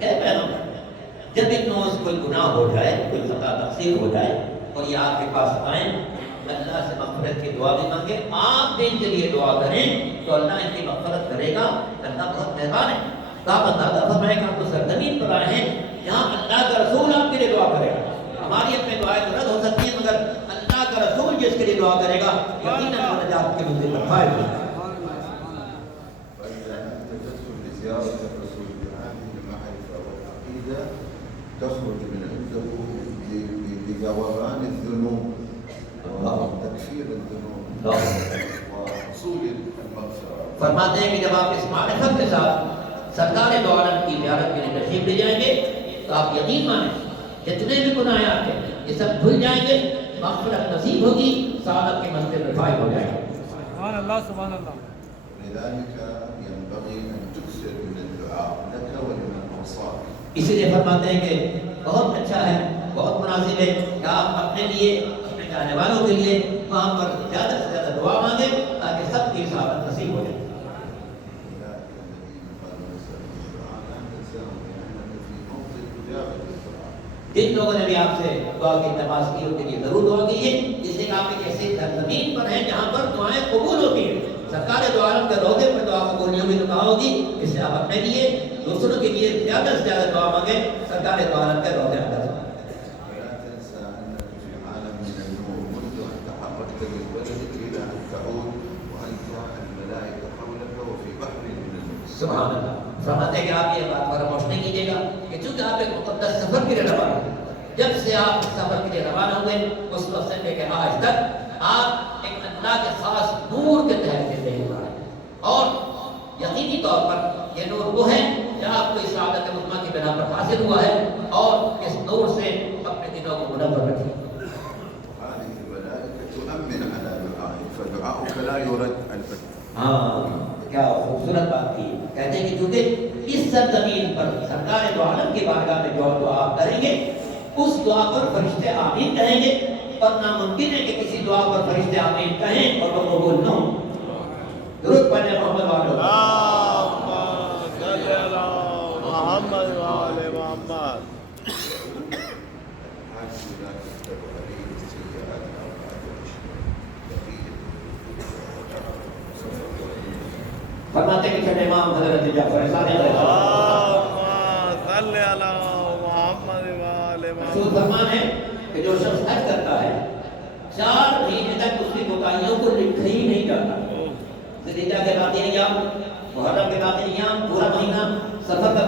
اے پیغمبر، جب ان لوگوں سے کوئی گناہ ہو جائے، کوئی خطا تقصیر ہو جائے اور یہ آپ کے پاس آئیں، اللہ سے مغفرت کی دعا بھی مانگے، آپ بھی ان کے لیے دعا کریں تو اللہ ان کی مغفرت کرے گا۔ اللہ بہت مہربان ہے۔ تو آپ اندازہ فرمائیں کہ آپ تو سرزمین پر آئے ہیں جہاں اللہ کا رسول آپ کے لیے دعا کرے گا۔ ہماری اپنے دعائیں تو رد ہو سکتی ہیں، مگر اللہ کا رسول جس کے لیے دعا کرے گا یقیناً وہ نجات کے منزل پر فائز ہوگا۔ زيارة الرسول بهذه المعرفة والعقيدة تخرج من عنده بذوبان الذنوب وتكفير الذنوب وحصول المغفرة۔ فرماتے ہیں کہ جب آپ اس معرفت کے ساتھ سرکار دو عالم کی زیارت کے لیے تشریف لے جائیں گے تو آپ یقین مانیں جتنے بھی گناہ آپ کے یہ سب دھل جائیں گے، مغفرت نصیب ہوگی، سعادت کے منزل پر فائز ہو جائیں گے۔ سبحان اللہ سبحان اللہ۔ لذلك ينبغي أن تكثر من الدعاء لك ولمن أوصاك۔ اسی لیے فرماتے ہیں کہ بہت اچھا ہے، بہت مناسب ہے کہ آپ اپنے لیے، اپنے چاہنے والوں کے لیے وہاں پر زیادہ سے زیادہ دعا مانگیں تاکہ سب کی سعادت نصیب ہو جائے۔ جن لوگوں نے بھی آپ سے دعا کی درخواست کی ان کے لیے ضرور دعا کیجیے، جس سے کہ آپ ایک ایسے سرزمین پر ہیں جہاں پر دعائیں قبول ہوتی ہیں۔ سرکار دو عالم کے روضے پر دعا قبول نہیں ہوگی تو کہاں ہوگی؟ اس سے آپ اپنے لیے، دوسروں کے لیے زیادہ سے زیادہ دعا مانگیں سرکار دو عالم کے روضے اندر۔ ولا تنسى أنك في عالم من النور منذ أن تحركت ببدنك إلى أن تعود وأنت الملائكة حولك وفي بحر من النور۔ سبحان اللہ۔ فرماتے ہیں کہ آپ یہ بات فراموش نہیں کیجیے گا کہ چونکہ آپ ایک مقدس سفر کے لیے روانہ ہوئے، جب سے آپ اس سفر کے لیے روانہ ہوئے اس وقت سے لے کے آج تک آپ ایک اللہ کے خاص نور کے تحت زندگی گزار رہے ہیں، اور یقینی طور پر یہ نور وہ ہے جو آپ کو اس سعادت عظمیٰ کی بنا پر حاصل ہوا ہے، اور اس نور سے اپنے دلوں کو منور رکھیں۔ هذه الملائكة تؤمن على دعائك فدعاؤك لا يرد البتة۔ ہاں کیا خوبصورت بات کی، کہتے ہیں کہ چونکہ اس سرزمین پر سرکار دو عالم کی بارگاہ میں جو دعا آپ کریں گے اس دعا پر فرشتے آمین کہیں گے، اور ناممکن ہے کہ کسی دعا پر فرشتے آمین کہیں اور وہ قبول نہ ہو۔ درود پڑھیں محمد والو۔ محمد وآل محمد۔ فرماتے ہیں کہ چھٹے امام حضرت جعفر صادق صلی علی محمد وآل رسول محمد۔ فرمان ہے کہ جو شخص حج کرتا ہے 4 مہینے تک اس کی کوتاہیوں کو لکھا ہی نہیں جاتا۔ ذوالحجہ کے باقی ایام، محرم کے باقی ایام، پورا مہینہ سفر کا